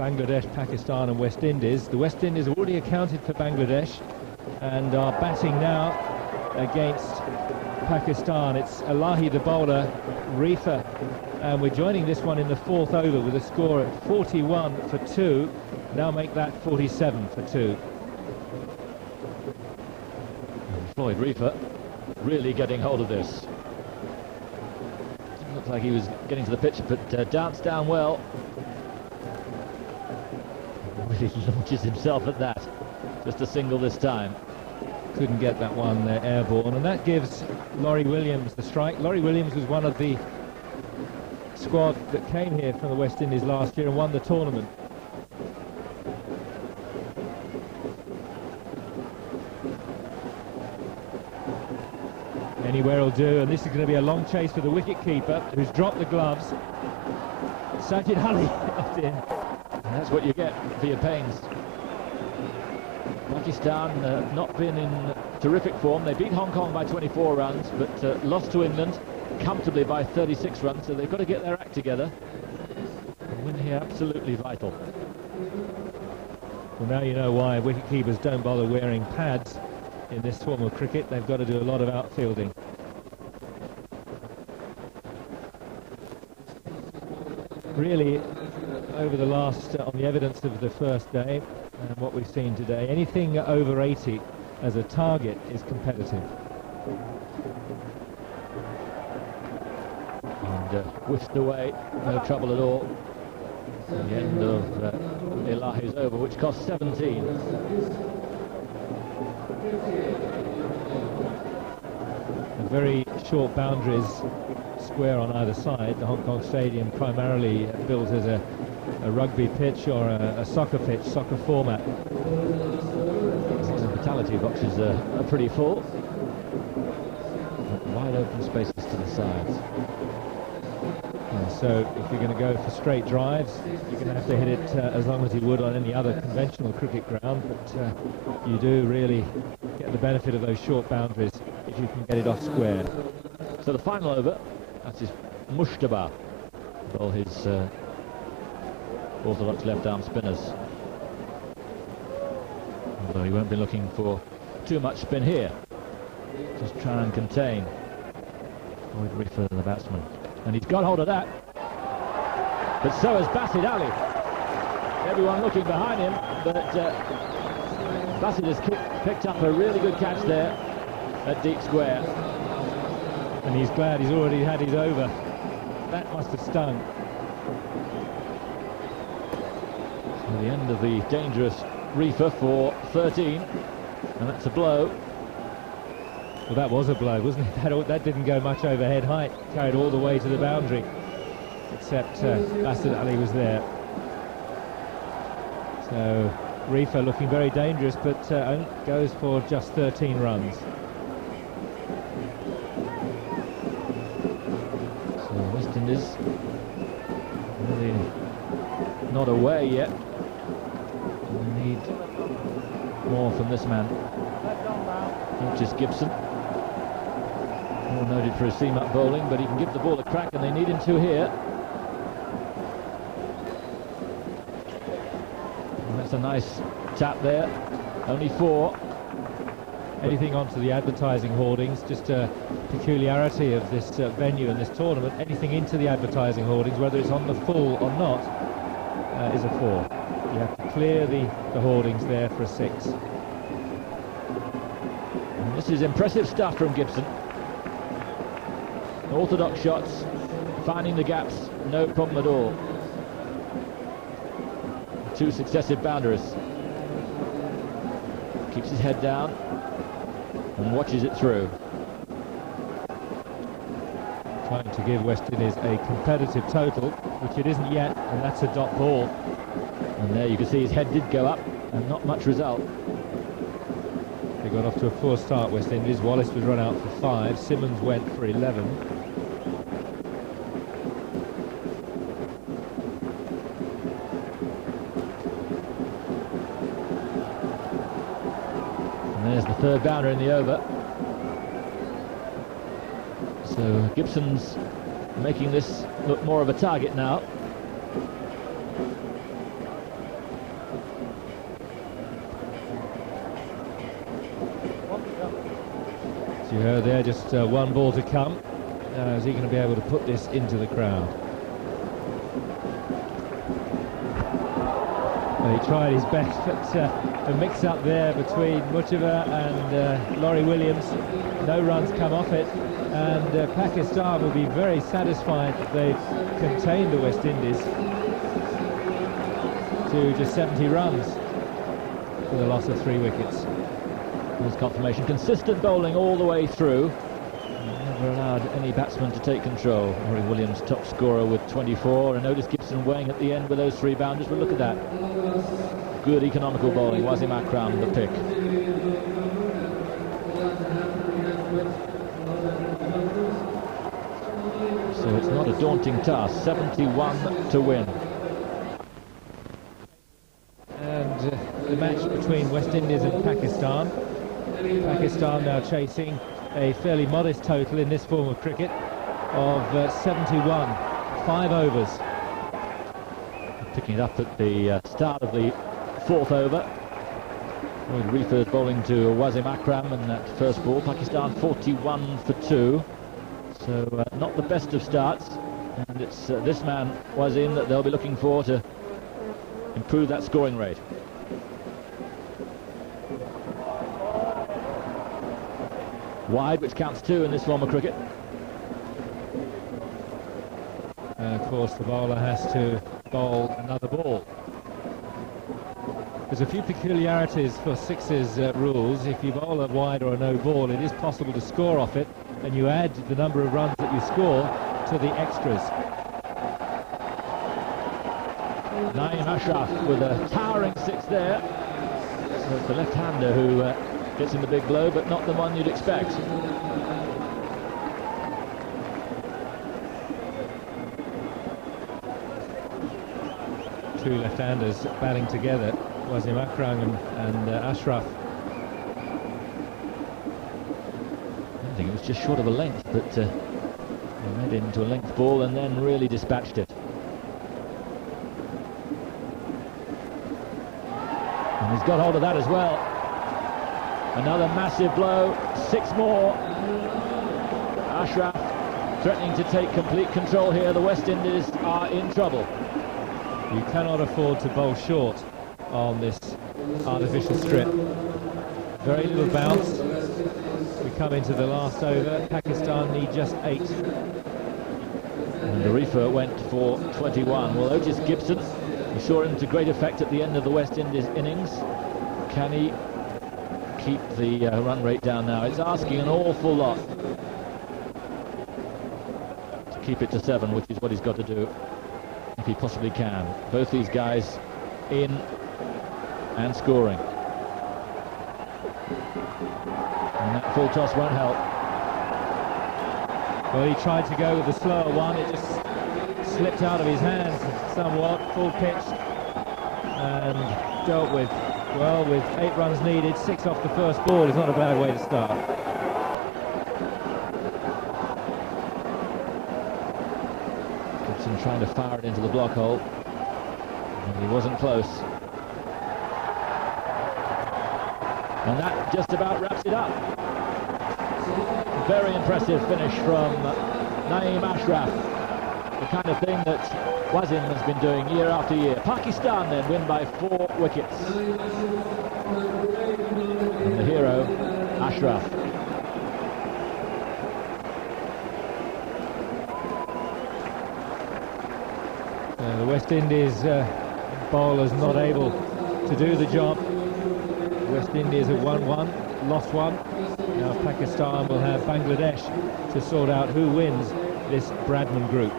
Bangladesh, Pakistan and West Indies. The West Indies have already accounted for Bangladesh and are batting now against Pakistan. It's Elahi the bowler, Reefer, and we're joining this one in the 4th over with a score at 41 for 2. Now make that 47 for 2. Floyd Reefer really getting hold of this. Looked like he was getting to the pitch, but danced down well. Really launches himself at that. Just a single this time. Couldn't get that one airborne, and that gives Laurie Williams the strike. Laurie Williams was one of the squad that came here from the West Indies last year and won the tournament. Anywhere will do, and this is going to be a long chase for the wicket-keeper, who's dropped the gloves. Sajid Ali left in. And that's what you get for your pains. Pakistan not been in terrific form. They beat Hong Kong by 24 runs, but lost to England comfortably by 36 runs, so they've got to get their act together. A win here absolutely vital. Well, now you know why wicket-keepers don't bother wearing pads in this form of cricket. They've got to do a lot of outfielding. Really, over the last, on the evidence of the first day and what we've seen today, anything over 80 as a target is competitive. And whisked away, no trouble at all. The end of Elahi's over, which cost 17. Very short boundaries, square on either side. The Hong Kong Stadium primarily built as a rugby pitch or a soccer pitch, soccer format. The hospitality boxes are pretty full. Wide open spaces to the sides. And so if you're going to go for straight drives, you're going to have to hit it as long as you would on any other conventional cricket ground, but you do really get the benefit of those short boundaries if you can get it off square. So the final over, that is Mushtaba, all his orthodox left-arm spinners. Although he won't be looking for too much spin here. Just try and contain Lloyd Reefer, the batsman. And he's got hold of that. But so has Basit Ali. Everyone looking behind him, but Basit has picked up a really good catch there at deep square. And he's glad he's already had his over. That must have stung. So the end of the dangerous Reefer for 13, and that's a blow. Well, that was a blow, wasn't it? That didn't go much overhead height, carried all the way to the boundary, except Basit Ali was there. So Reefer looking very dangerous, but goes for just 13 runs. So West Indies really not away yet. We need more from this man, Curtis Gibson. More noted for his seam-up bowling, but he can give the ball a crack, and they need him to here. And that's a nice tap there. Only 4. Anything onto the advertising hoardings, just a peculiarity of this venue and this tournament. Anything into the advertising hoardings, whether it's on the full or not, is a 4. You have to clear the hoardings there for a 6. And this is impressive stuff from Gibson. Orthodox shots, finding the gaps, no problem at all. 2 successive boundaries. Keeps his head down and watches it through. Trying to give West Indies a competitive total, which it isn't yet, and that's a dot ball. And there you can see his head did go up, and not much result. They got off to a poor start, West Indies. Wallace was run out for 5, Simmons went for 11. And there's the 3rd boundary in the over. So Gibson's making this look more of a target now. As you heard there, just one ball to come. Is he going to be able to put this into the crowd? Well, he tried his best, but a mix-up there between Mutava and Laurie Williams. No runs come off it, and Pakistan will be very satisfied that they've contained the West Indies to just 70 runs for the loss of 3 wickets. There's confirmation. Consistent bowling all the way through. Never allowed any batsman to take control. Laurie Williams top scorer with 24, and Otis Gibson weighing at the end with those 3 boundaries. But look at that. Good economical bowling. Wasim Akram, the pick. So it's not a daunting task. 71 to win. And the match between West Indies and Pakistan. Pakistan now chasing a fairly modest total in this form of cricket of 71, 5 overs. Picking it up at the start of the 4th over. With Reefers bowling to Wasim Akram in that first ball. Pakistan 41 for 2. So not the best of starts. And it's this man, Wasim, that they'll be looking for to improve that scoring rate. Wide, which counts 2 in this form of cricket. And of course the bowler has to bowl another ball. There's a few peculiarities for sixes rules. If you bowl a wide or a no ball, it is possible to score off it, and you add the number of runs that you score to the extras. Naeem Ashraf with a towering 6 there. So it's the left-hander who gets in the big blow, but not the one you'd expect. Two left-handers batting together, Wasim Akram and Ashraf. I think it was just short of a length, but he made it into a length ball and then really dispatched it. And he's got hold of that as well. Another massive blow, 6 more. Ashraf threatening to take complete control here. The West Indies are in trouble. You cannot afford to bowl short on this artificial strip. Very little bounce. We come into the last over. Pakistan need just 8. And the reefer went for 21. Well, Otis Gibson, we saw him to great effect at the end of the West Indies innings. Can he keep the run rate down now? It's asking an awful lot to keep it to 7, which is what he's got to do if he possibly can. Both these guys in and scoring. And that full toss won't help. Well, he tried to go with the slower one. It just slipped out of his hands somewhat. Full pitch and dealt with. Well, with 8 runs needed, 6 off the first ball is not a bad way to start. Gibson trying to fire it into the block hole, and he wasn't close. And that just about wraps it up. Very impressive finish from Naeem Ashraf. The kind of thing that Wasim has been doing year after year. Pakistan then win by 4 wickets. And the hero, Ashraf. The West Indies bowlers not able to do the job. West Indies have won 1, lost 1. Now Pakistan will have Bangladesh to sort out who wins this Bradman group.